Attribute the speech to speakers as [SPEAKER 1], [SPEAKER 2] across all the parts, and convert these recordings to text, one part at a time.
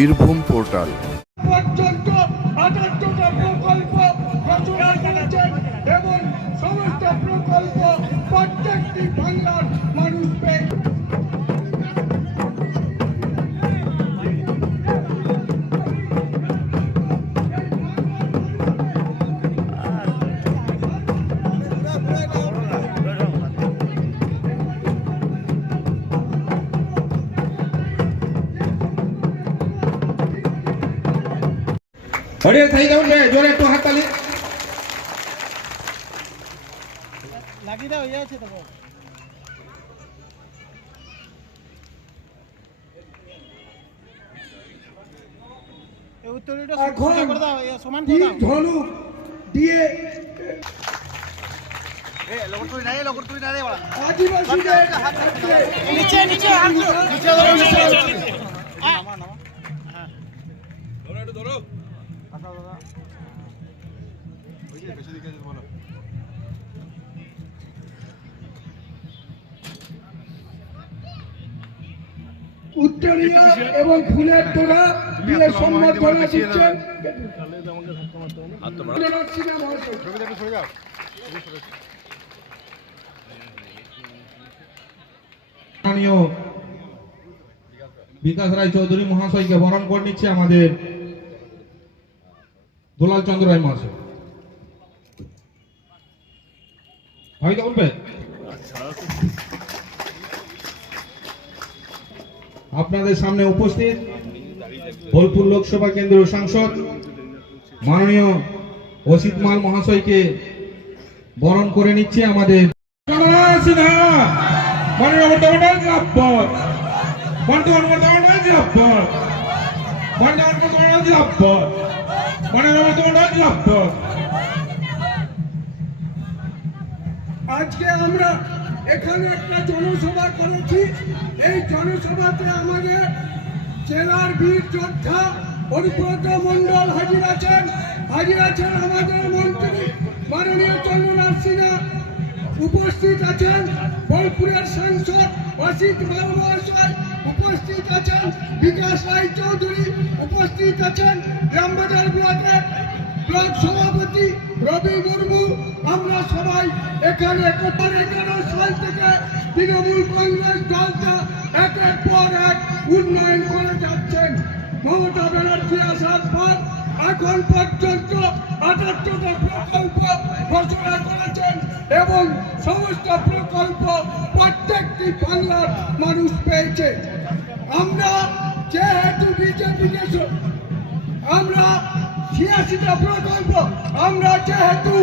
[SPEAKER 1] Birbhum portal.
[SPEAKER 2] হরিয়া થઈ যাও রে জোরে একটু হাততালি
[SPEAKER 3] লাগিয়ে দাও ইয়ে আছে তো এই উত্তরীটা সোজা করে দাও ইয়ে সমান করে দাও।
[SPEAKER 4] ধনুক দিয়ে
[SPEAKER 3] নিচে নিচে নিচে ধরো। নিচে
[SPEAKER 4] উত্তরীয় এবং ফুলের তোড়া দিয়ে সম্বর্ধনা দিচ্ছেন সিনহা
[SPEAKER 2] বিকাশ রায় চৌধুরী মহাশয়কে বরণ করে নিচ্ছে আমাদের দুলাল চন্দ্র রায় মহাশয় বলবে আপনাদের সামনে উপস্থিত বোলপুর লোকসভা কেন্দ্রীয় সাংসদ মাননীয় অসিত মাল মহাশয়কে বরণ করে নিচ্ছে আমাদের সিনহা
[SPEAKER 4] আজকে আমরা এখানে একটা জনসভা করেছি। এই জনসভাতে আমাদের জেলার বীর যোদ্ধা অনুব্রত মন্ডল হাজির আছেন। হাজির আছেন আমাদের মন্ত্রী মাননীয় চন্দ্রনাথ সিনহা উপস্থিত আছেন। বোলপুরের সাংসদ অসিত মহাশয়। বিকাশ রায় চৌধুরী উপস্থিত আছেন রামবাজার ব্লকের ব্লক সভাপতি রবি মুর্মু। আমরা সবাই এখানে কোটার এগারো সাল থেকে তৃণমূল কংগ্রেস দলটা একের পর এক উন্নয়ন করে যাচ্ছেন। মমতা ব্যানার্জি আসার পর এখন পর্যন্ত আটাত্তরটা প্রকল্প ঘোষণা করেছেন এবং সমস্ত প্রকল্প প্রত্যেকটি বাংলার মানুষ পেয়েছে। আমরা যেহেতু বিজেপি দেশ আমরা ছিয়াশিটা প্রকল্প, আমরা যেহেতু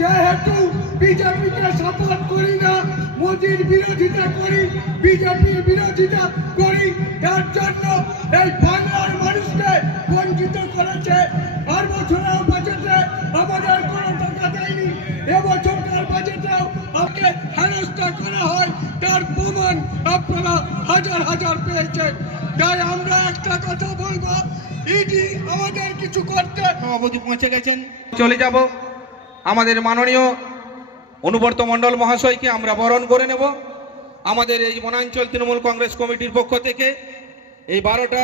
[SPEAKER 4] যেহেতু বিজেপিকে সাপোর্ট করি না, মোদির বিরোধিতা করি, বিজেপির বিরোধিতা করি, তার জন্য এই বাংলার মানুষকে বঞ্চিত করেছে করা হয়, তার প্রমাণ আপনারা হাজার হাজার পেয়েছেন। তাই আমরা একটা কথা বলব, ইডি আমাদের কিছু করতে
[SPEAKER 2] অবধি পৌঁছে গেছেন। চলে যাব। আমাদের মাননীয় অনুবর্ত মণ্ডল মহাশয়কে আমরা বরণ করে নেব। আমাদের এই বনাঞ্চল তৃণমূল কংগ্রেস কমিটির পক্ষ থেকে এই বারোটা